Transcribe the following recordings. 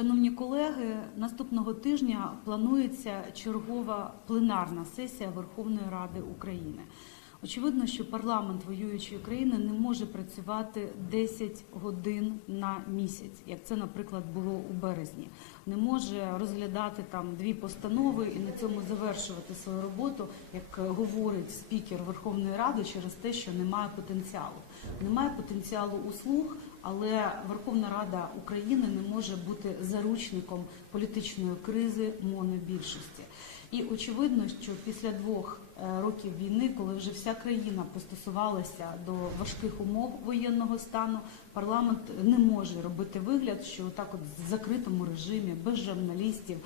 Шановні колеги, наступного тижня планується чергова пленарна сесія Верховної Ради України. Очевидно, що парламент воюючої країни не може працювати 10 годин на місяць, як це, наприклад, було у березні. Не може розглядати там дві постанови і на цьому завершувати свою роботу, як говорить спікер Верховної Ради, через те, що немає потенціалу. Немає потенціалу у слуг, але Верховна Рада України не може бути заручником політичної кризи монобільшості. І очевидно, що після двох років війни, коли вже вся країна пристосувалася до важких умов воєнного стану, парламент не може робити вигляд, що так, от в закритому режимі, без журналістів,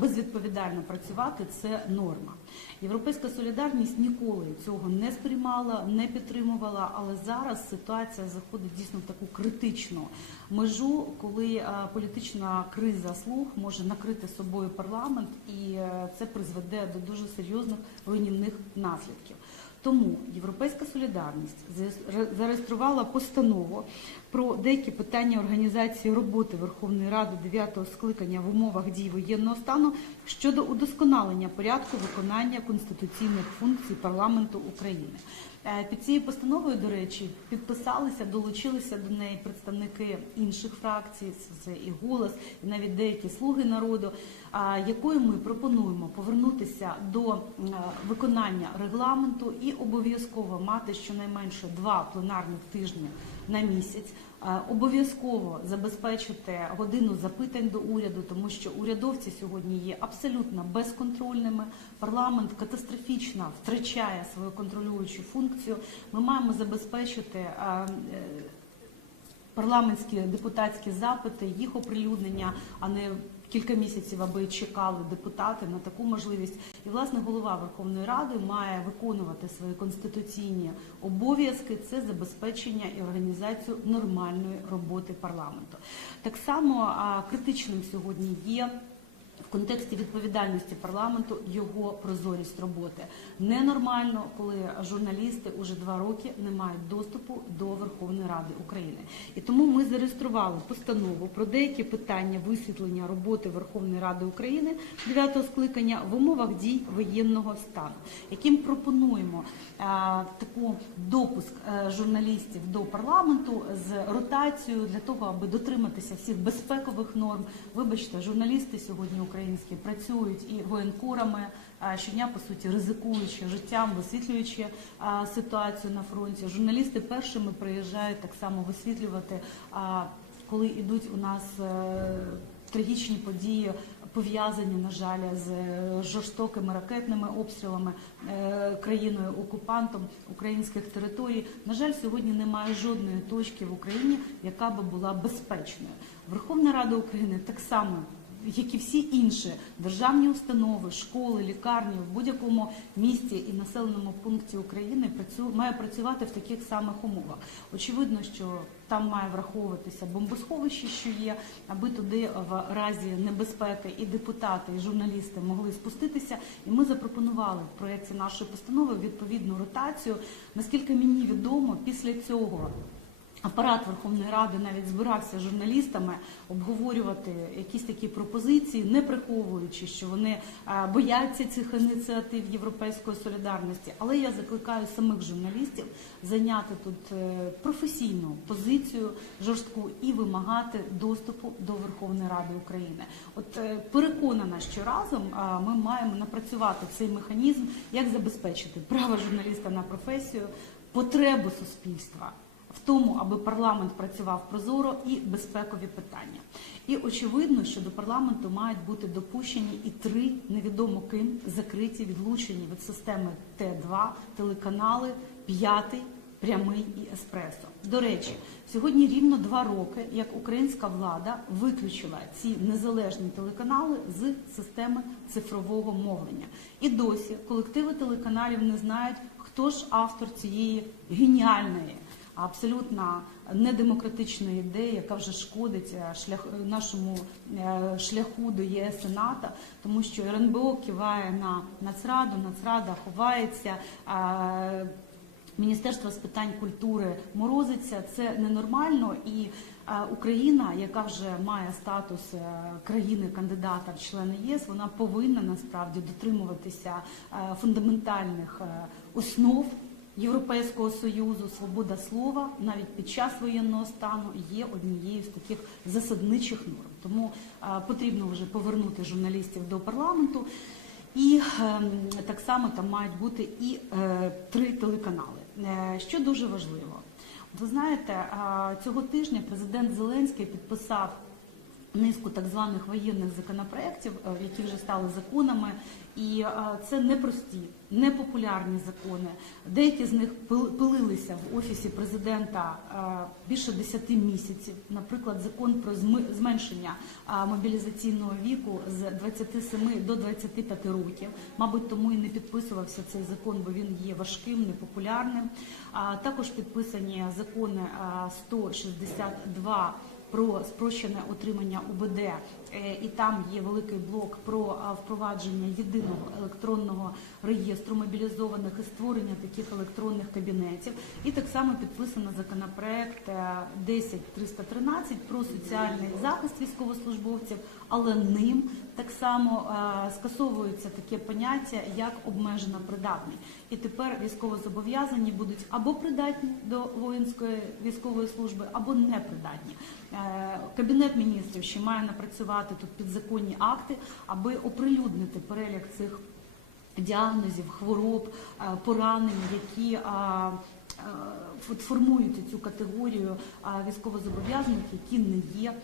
безвідповідально працювати це норма. Європейська солідарність ніколи цього не сприймала, не підтримувала, але зараз ситуація заходить дійсно в таку критичну межу, коли е, політична криза слуг може накрити собою парламент, і е, це призведе до дуже серйозних руйнівних наслідків. Тому Європейська солідарність зареєстр- зареєструвала постанову про деякі питання організації роботи Верховної Ради 9-го скликання в умовах дій воєнного стану щодо удосконалення порядку виконання конституційних функцій парламенту України. Е, Під цією постановою, до речі, підписалися, долучилися до неї представники інших фракцій, це і голос, і навіть деякі слуги народу, якою ми пропонуємо повернутися до виконання регламенту і обов'язково мати щонайменше два пленарних тижні на місяць. Обов'язково забезпечити годину запитань до уряду, тому що урядовці сьогодні є абсолютно безконтрольними. Парламент катастрофічно втрачає свою контролюючу функцію. Ми маємо забезпечити е, парламентські депутатські запити, їх оприлюднення, а не кілька місяців, аби чекали депутати на таку можливість. І власне голова Верховної Ради має виконувати свої конституційні обов'язки. Це забезпечення і організацію нормальної роботи парламенту. Так само критичним сьогодні є. Контексті відповідальності парламенту його прозорість роботи ненормально, коли журналісти уже два роки не мають доступу до Верховної Ради України. І тому ми зареєстрували постанову про деякі питання висвітлення роботи Верховної Ради України 9-го скликання в умовах дій воєнного стану, яким пропонуємо е, таку допуск е, журналістів до парламенту з ротацією для того, аби дотриматися всіх безпекових норм. Вибачте, журналісти сьогодні українські працюють і воєнкорами щодня, по суті, ризикуючи життям, висвітлюючи ситуацію на фронті. Журналісти першими приїжджають так само висвітлювати, коли йдуть у нас е, трагічні події. Пов'язані, на жаль, з е, жорстокими ракетними обстрілами е, країною окупантом українських територій. На жаль, сьогодні немає жодної точки в Україні, яка би була безпечною. Верховна Рада України так само як і всі інші державні установи, школи, лікарні в будь-якому місті і населеному пункті України має працювати в таких самих умовах. Очевидно, що там має враховуватися бомбосховище, що є, аби туди в разі небезпеки і депутати, і журналісти могли спуститися. І ми запропонували в проєкті нашої постанови відповідну ротацію. Наскільки мені відомо, після цього. Апарат Верховної Ради навіть збирався з журналістами обговорювати якісь такі пропозиції, не приховуючи, що вони е, бояться цих ініціатив європейської солідарності. Але я закликаю самих журналістів зайняти тут е, професійну позицію жорстку і вимагати доступу до Верховної Ради України. От е, переконана, що разом ми маємо напрацювати цей механізм, як забезпечити право журналіста на професію, потребу суспільства в тому, аби парламент працював прозоро і безпекові питання. І очевидно, що до парламенту мають бути допущені і три невідомо ким закриті, відлучені від системи Т2 телеканали, п'ятий. Прямий і еспресо. До речі, сьогодні рівно два роки, як українська влада виключила ці незалежні телеканали з системи цифрового мовлення. І досі колективи телеканалів не знають, хто ж автор цієї геніальної абсолютно недемократичної ідеї, яка вже шкодить е, шлях нашому е, шляху до ЄС і НАТО, тому що РНБО киває на Нацраду, Нацрада ховається. е, Міністерство з питань культури морозиться, це ненормально і Е, Україна, яка вже має статус е, країни-кандидата в члени ЄС, вона повинна насправді дотримуватися е, фундаментальних е, основ Європейського союзу. Свобода слова навіть під час воєнного стану є однією з таких засадничих норм. Тому е, потрібно вже повернути журналістів до парламенту. І ем, так само там мають бути і е, три телеканали, Е, що дуже важливо. Ви знаєте, цього тижня президент Зеленський підписав низку так званих воєнних законопроєктів, е, які вже стали законами, і е, це непрості, непопулярні закони. Деякі з них пил- пилилися в офісі президента е, більше 10 місяців. Наприклад, закон про зменшення мобілізаційного віку з 27 до 25 років. Мабуть, тому і не підписувався цей закон, бо він є важким, непопулярним. Також підписані закони а, 162 про спрощене отримання УБД, е, і там є великий блок про впровадження єдиного електронного реєстру мобілізованих і створення таких електронних кабінетів. І так само підписано законопроект е, 10313 про соціальний захист військовослужбовців, але ним так само е, скасовується таке поняття як обмежено придатний. І тепер військовозобов'язані будуть або придатні до воїнської військової служби, або непридатні. Е, Кабінет міністрів ще має напрацювати тут підзаконні акти, аби оприлюднити перелік цих діагнозів, хвороб, е, поранень, які формують цю категорію а, військовозобов'язаних, які не є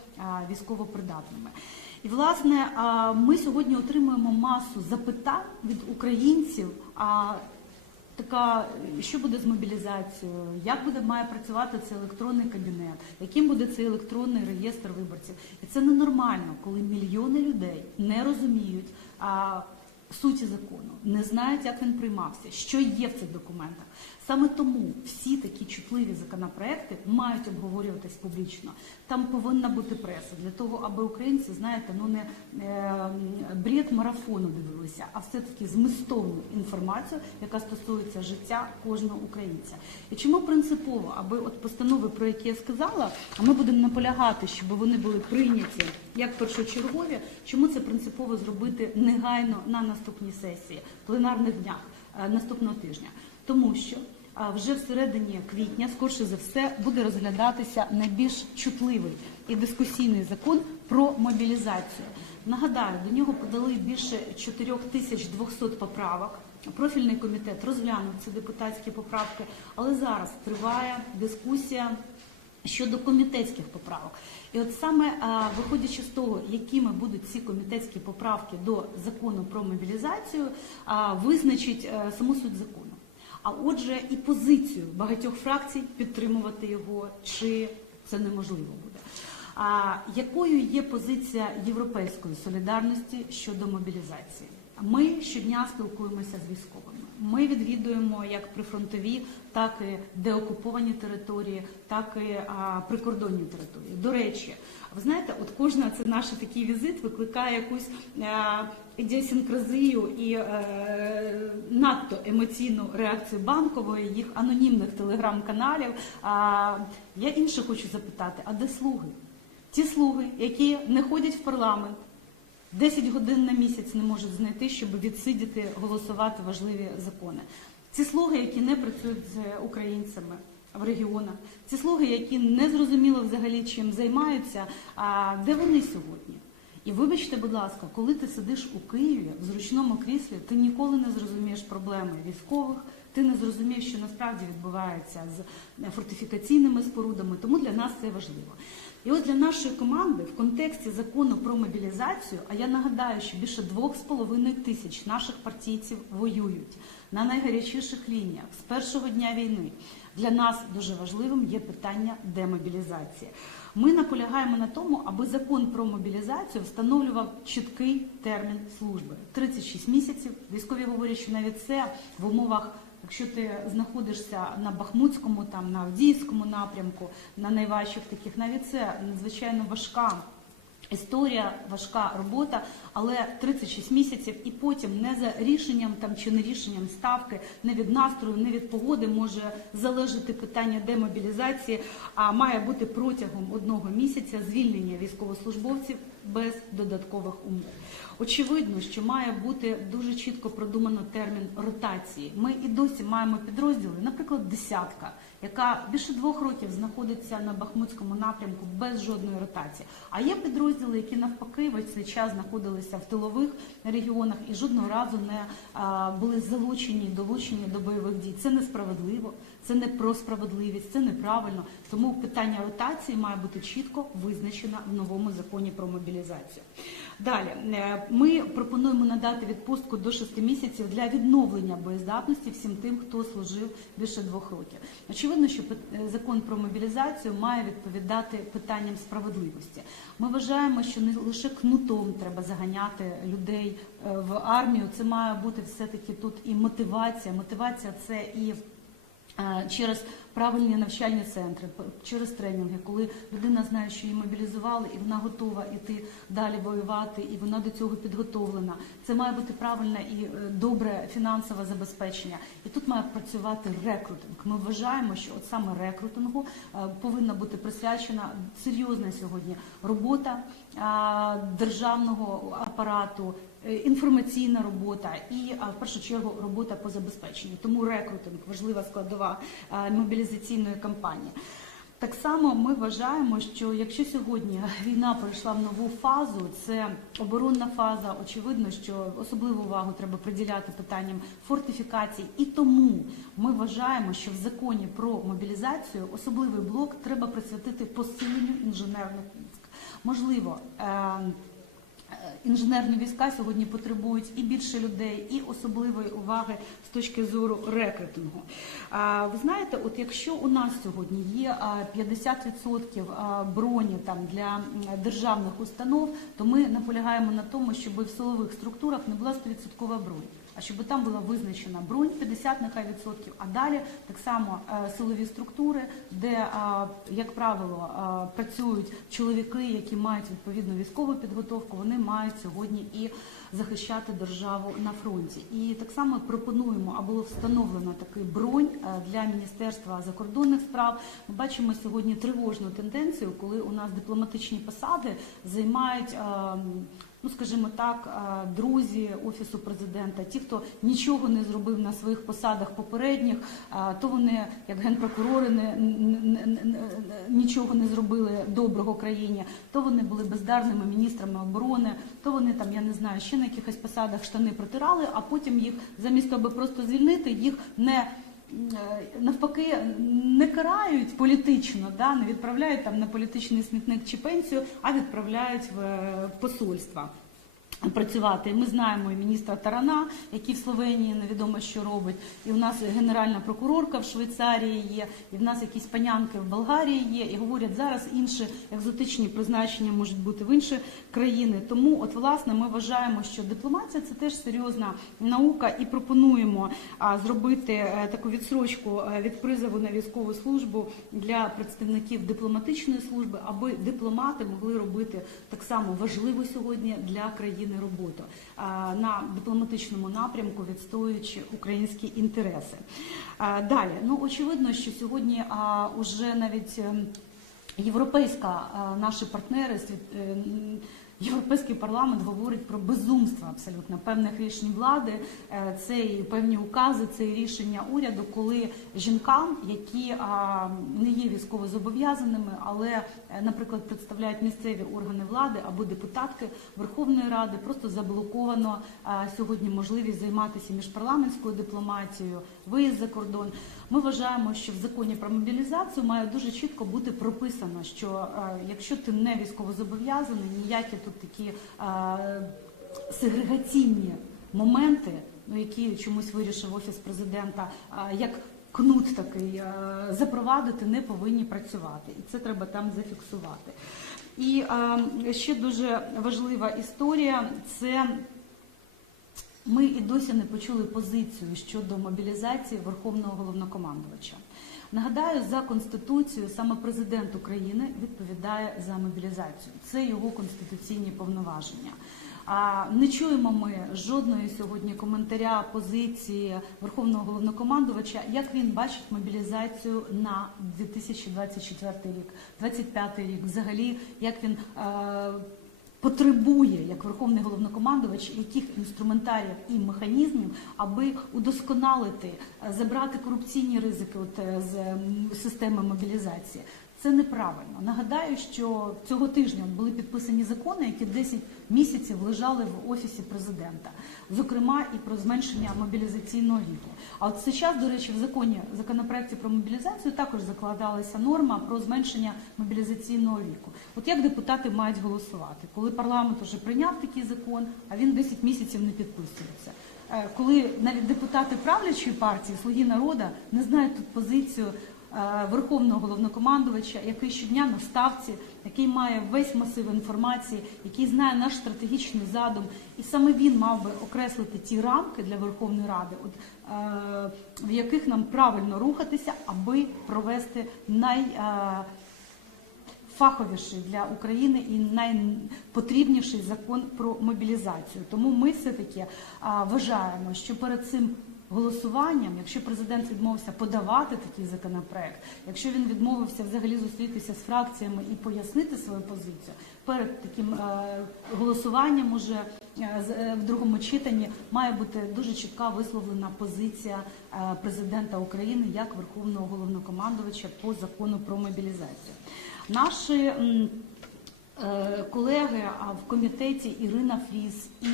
військовопридатними. І власне ми сьогодні отримуємо масу запитань від українців. Така, що буде з мобілізацією, як буде має працювати цей електронний кабінет, яким буде цей електронний реєстр виборців, і це ненормально, коли мільйони людей не розуміють а, суті закону, не знають, як він приймався, що є в цих документах. Саме тому всі такі чутливі законопроекти мають обговорюватись публічно. Там повинна бути преса для того, аби українці, знаєте, ну не е, бред марафону дивилися, а все-таки змістовну інформацію, яка стосується життя кожного українця. І чому принципово, аби от постанови, про які я сказала, а ми будемо наполягати, щоб вони були прийняті як першочергові, чому це принципово зробити негайно на наступній сесії, пленарних днях е, наступного тижня? Тому що вже всередині квітня, скорше за все, буде розглядатися найбільш чутливий і дискусійний закон про мобілізацію. Нагадаю, до нього подали більше 4200 поправок. Профільний комітет розглянув ці депутатські поправки, але зараз триває дискусія щодо комітетських поправок. І от саме виходячи з того, якими будуть ці комітетські поправки до закону про мобілізацію, визначить е, саму суть закону. А отже, і позицію багатьох фракцій підтримувати його чи це неможливо буде. А якою є позиція європейської солідарності щодо мобілізації? Ми щодня спілкуємося з військовими. Ми відвідуємо як прифронтові, так і деокуповані території, так і а, прикордонні території. До речі, ви знаєте, от кожна це наш такий візит викликає якусь а, ідіосінкразію і е, надто емоційну реакцію банкової, їх анонімних телеграм-каналів. А, я інше хочу запитати: а де слуги? Ті слуги, які не ходять в парламент. 10 годин на місяць не можуть знайти, щоб відсидіти, голосувати важливі закони. Ці слуги, які не працюють з українцями в регіонах, ці слуги, які не зрозуміло взагалі чим займаються, а де вони сьогодні? І вибачте, будь ласка, коли ти сидиш у Києві в зручному кріслі, ти ніколи не зрозумієш проблеми військових, ти не зрозумієш, що насправді відбувається з фортифікаційними спорудами. Тому для нас це важливо. І от для нашої команди в контексті закону про мобілізацію, а я нагадаю, що більше двох з половиною тисяч наших партійців воюють на найгарячіших лініях з першого дня війни. Для нас дуже важливим є питання демобілізації. Ми наполягаємо на тому, аби закон про мобілізацію встановлював чіткий термін служби 36 місяців. Військові говорять, що навіть це в умовах. Якщо ти знаходишся на Бахмутському, там на Авдіївському напрямку, на найважчих таких, навіть це надзвичайно важка Історія, важка робота, але 36 місяців, і потім не за рішенням там чи не рішенням ставки, не від настрою, не від погоди може залежати питання демобілізації, а має бути протягом одного місяця звільнення військовослужбовців без додаткових умов. Очевидно, що має бути дуже чітко продумано термін ротації. Ми і досі маємо підрозділи, наприклад, десятка, яка більше двох років знаходиться на Бахмутському напрямку без жодної ротації. А є підрозділи, які навпаки весь цей час знаходилися в тилових регіонах і жодного разу не були залучені, долучені до бойових дій. Це несправедливо, це не про справедливість, це неправильно. Тому питання ротації має бути чітко визначено в новому законі про мобілізацію. Далі е, ми пропонуємо надати відпустку до 6 місяців для відновлення боєздатності всім тим, хто служив більше двох років. Очевидно, що е, закон про мобілізацію має відповідати питанням справедливості. Ми вважаємо, що не лише кнутом треба заганяти людей е, в армію. Це має бути все таки тут і мотивація. Мотивація це і через правильні навчальні центри, через тренінги, коли людина знає, що її мобілізували, і вона готова йти далі воювати, і вона до цього підготовлена. Це має бути правильне і е, добре фінансове забезпечення. І тут має працювати рекрутинг. Ми вважаємо, що от саме рекрутингу е, повинна бути присвячена серйозна сьогодні робота державного апарату. Е, Інформаційна робота і в першу чергу робота по забезпеченню. Тому рекрутинг важлива складова мобілізаційної кампанії. Так само ми вважаємо, що якщо сьогодні війна перейшла в нову фазу, це оборонна фаза. Очевидно, що особливу увагу треба приділяти питанням фортифікацій, і тому ми вважаємо, що в законі про мобілізацію особливий блок треба присвятити посиленню інженерних військ. Можливо. Е, Інженерні війська сьогодні потребують і більше людей, і особливої уваги з точки зору рекрутингу. Ви знаєте, от якщо у нас сьогодні є а, 50% броні там для державних установ, то ми наполягаємо на тому, щоб в силових структурах не була 100% бронь. А щоб там була визначена бронь 50 нехай відсотків, а далі так само е, силові структури, де, е, як правило, е, працюють чоловіки, які мають відповідну військову підготовку, вони мають сьогодні і захищати державу на фронті. І так само пропонуємо, а було встановлено такий бронь для Міністерства закордонних справ. Ми бачимо сьогодні тривожну тенденцію, коли у нас дипломатичні посади займають. Ну скажімо так, е, друзі офісу президента, ті, хто нічого не зробив на своїх посадах попередніх, е, то вони, як генпрокурори, не, не- не- нічого не зробили доброго країні, то вони були бездарними міністрами оборони, то вони там, я не знаю, ще на якихось посадах штани протирали, а потім їх замість того, аби просто звільнити, їх не навпаки не карають політично, да, не відправляють там на політичний смітник чи пенсію, а відправляють в е, посольства. Працювати ми знаємо і міністра Тарана, який в Словенії невідомо що робить, і в нас генеральна прокурорка в Швейцарії є, і в нас якісь панянки в Болгарії є, і говорять зараз інші екзотичні призначення можуть бути в інші країни. Тому, от власне, ми вважаємо, що дипломатія це теж серйозна наука, і пропонуємо зробити е, таку відсрочку е, від призову на військову службу для представників дипломатичної служби, аби дипломати могли робити так само важливу сьогодні для країни роботу на дипломатичному напрямку, відстоюючи українські інтереси. Далі, ну очевидно, що сьогодні уже навіть. ем, Європейська наші партнери, е, європейський парламент говорить про безумство абсолютно певних рішень влади. Е, Це і певні укази, це і рішення уряду, коли жінкам, які не є військово зобов'язаними, але, е, наприклад, представляють місцеві органи влади або депутатки Верховної Ради, просто заблоковано сьогодні можливість займатися міжпарламентською дипломатією, виїзд за кордон. Ми вважаємо, що в законі про мобілізацію має дуже чітко бути прописано, що е, якщо ти не військовозобов'язаний, ніякі тут такі е, сегрегаційні моменти, ну які чомусь вирішив офіс президента, е, як кнут такий запровадити, не повинні працювати, і це треба там зафіксувати. І ще дуже важлива історія це. Ми і досі не почули позицію щодо мобілізації Верховного головнокомандувача. Нагадаю, за конституцією саме президент України відповідає за мобілізацію. Це його конституційні повноваження. А не чуємо ми жодної сьогодні коментаря позиції Верховного головнокомандувача, як він бачить мобілізацію на 2024 рік, 2025 рік, взагалі, як він е, потребує як Верховний головнокомандувач яких інструментаріїв і механізмів, аби удосконалити, е, забрати корупційні ризики от, е, з системи мобілізації. Це неправильно. Нагадаю, що цього тижня були підписані закони, які 10 місяців лежали в офісі президента, зокрема і про зменшення мобілізаційного віку. А от зараз, до речі, в законі законопроекті про мобілізацію також закладалася норма про зменшення мобілізаційного віку. От як депутати мають голосувати, коли парламент вже прийняв такий закон, а він 10 місяців не підписується. Е, Коли навіть депутати правлячої партії Слуги народу не знають тут позицію верховного головнокомандувача, який щодня на ставці, який має весь масив інформації, який знає наш стратегічний задум, і саме він мав би окреслити ті рамки для Верховної Ради, от, е, в яких нам правильно рухатися, аби провести най. е, для України і найпотрібніший закон про мобілізацію. Тому ми все-таки а, вважаємо, що перед цим голосуванням, якщо президент відмовився подавати такий законопроект, якщо він відмовився взагалі зустрітися з фракціями і пояснити свою позицію, перед таким е, голосуванням уже е, е, в другому читанні має бути дуже чітка висловлена позиція президента України як Верховного головнокомандувача по закону про мобілізацію. Наші колеги в комітеті Ірина Фріс і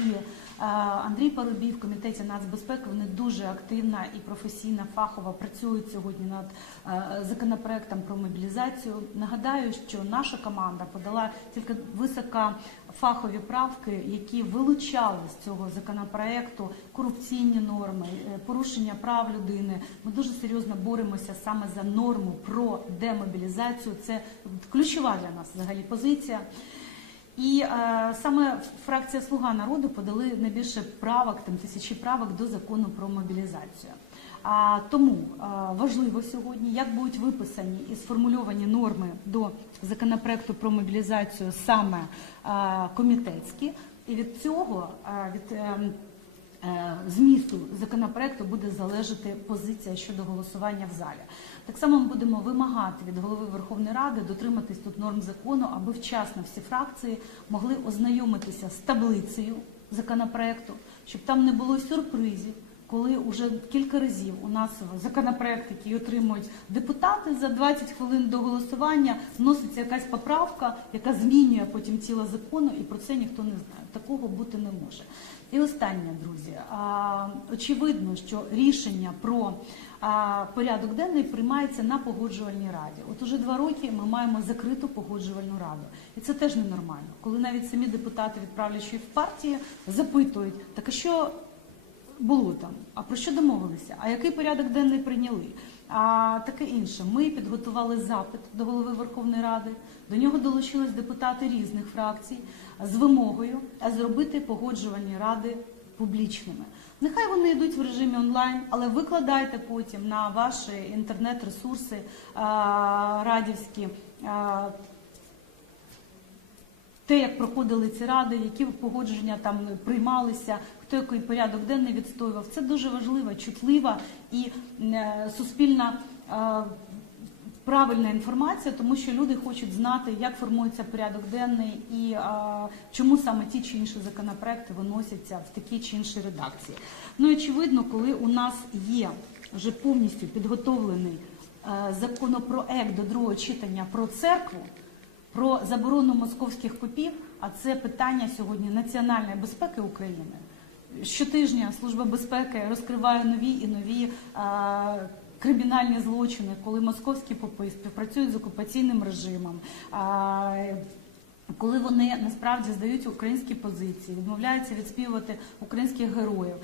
Андрій Парубій в комітеті нацбезпеки вони дуже активно і професійно, фахово працюють сьогодні над е, законопроектом про мобілізацію. Нагадаю, що наша команда подала тільки високофахові правки, які вилучали з цього законопроекту корупційні норми, е, порушення прав людини. Ми дуже серйозно боремося саме за норму про демобілізацію. Це ключова для нас взагалі позиція. І е, саме фракція Слуга народу подали найбільше правок, там тисячі правок до закону про мобілізацію. А тому е, важливо сьогодні, як будуть виписані і сформульовані норми до законопроекту про мобілізацію саме е, комітетські, і від цього е, від е, е, змісту законопроекту буде залежати позиція щодо голосування в залі. Так само ми будемо вимагати від голови Верховної Ради дотриматись тут норм закону, аби вчасно всі фракції могли ознайомитися з таблицею законопроекту, щоб там не було сюрпризів. Коли вже кілька разів у нас законопроект, який отримують депутати за 20 хвилин до голосування, вноситься якась поправка, яка змінює потім тіло закону, і про це ніхто не знає. Такого бути не може. І останнє, друзі, очевидно, що рішення про порядок денний приймається на погоджувальній раді. От уже два роки ми маємо закриту погоджувальну раду, і це теж ненормально. Коли навіть самі депутати, відправлячи в партії, запитують, так а що було там? А про що домовилися? А який порядок денний прийняли? А таке інше. Ми підготували запит до голови Верховної Ради. До нього долучились депутати різних фракцій з вимогою зробити погоджувальні ради публічними. Нехай вони йдуть в режимі онлайн, але викладайте потім на ваші інтернет-ресурси а, радівські. а, те, як проходили ці ради, які погодження там приймалися, хто який порядок денний відстоював, це дуже важлива, чутлива і е, суспільна е, правильна інформація, тому що люди хочуть знати, як формується порядок денний і е, чому саме ті чи інші законопроекти виносяться в такій чи іншій редакції. Ну і очевидно, коли у нас є вже повністю підготовлений е, законопроект до другого читання про церкву про заборону московських попів, а це питання сьогодні національної безпеки України. Щотижня Служба безпеки розкриває нові і нові е, кримінальні злочини, коли московські попи співпрацюють з окупаційним режимом. е, коли вони насправді здають українські позиції, відмовляються відспівувати українських героїв.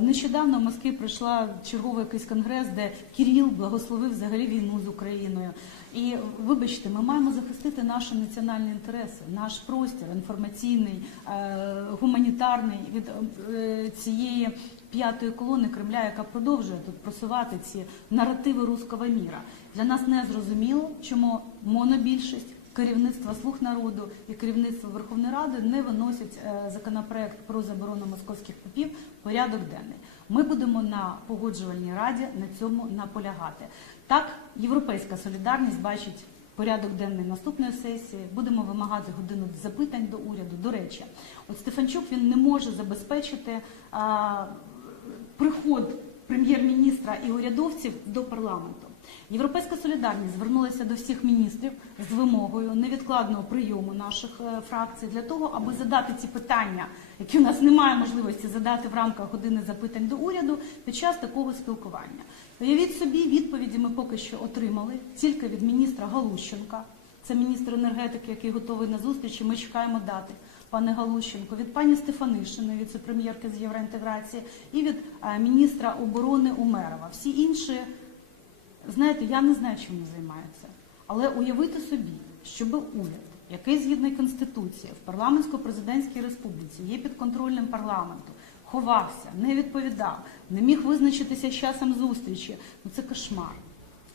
Нещодавно в Москві прийшла черговий якийсь конгрес, де Кіріл благословив взагалі війну з Україною. І вибачте, ми маємо захистити наші національні інтереси, наш простір інформаційний, е, гуманітарний від е, цієї п'ятої колони Кремля, яка продовжує тут просувати ці наративи руського міра. Для нас не зрозуміло, чому монобільшість керівництва слуг народу і керівництво Верховної Ради не виносять е, законопроект про заборону московських попів в порядок денний. Ми будемо на погоджувальній раді на цьому наполягати. Так, європейська солідарність бачить порядок денний наступної сесії. Будемо вимагати годину запитань до уряду. До речі, от Стефанчук він не може забезпечити а, приход прем'єр-міністра і урядовців до парламенту. Європейська солідарність звернулася до всіх міністрів з вимогою невідкладного прийому наших е, фракцій для того, аби задати ці питання, які у нас немає можливості задати в рамках години запитань до уряду під час такого спілкування. Уявіть собі, відповіді ми поки що отримали тільки від міністра Галущенка. Це міністр енергетики, який готовий на зустрічі. Ми чекаємо дати. Пане Галущенко, від пані Стефанишиної, віце-прем'єрки з євроінтеграції, і від е, міністра оборони Умерова. Всі інші Знаєте, я не знаю, чим вони займаються, але уявити собі, щоб уряд, який згідно Конституції в парламентсько-президентській республіці є підконтрольним парламенту, ховався, не відповідав, не міг визначитися з часом зустрічі. Ну це кошмар.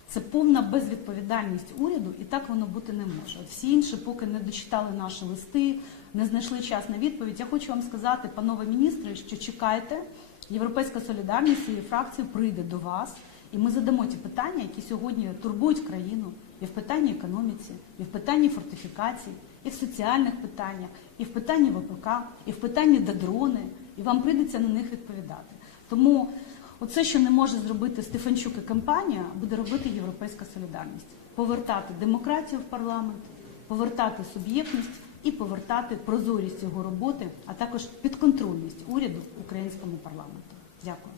Це повна безвідповідальність уряду, і так воно бути не може. От всі інші, поки не дочитали наші листи, не знайшли час на відповідь. Я хочу вам сказати, панове міністри, що чекайте, Європейська солідарність і фракція прийде до вас. І ми задамо ті питання, які сьогодні турбують країну, і в питанні економіці, і в питанні фортифікацій, і в соціальних питаннях, і в питанні ВПК, і в питанні дедрони, і вам прийдеться на них відповідати. Тому оце, що не може зробити Стефанчук і компанія, буде робити Європейська солідарність: повертати демократію в парламент, повертати суб'єктність і повертати прозорість його роботи, а також підконтрольність уряду українському парламенту. Дякую.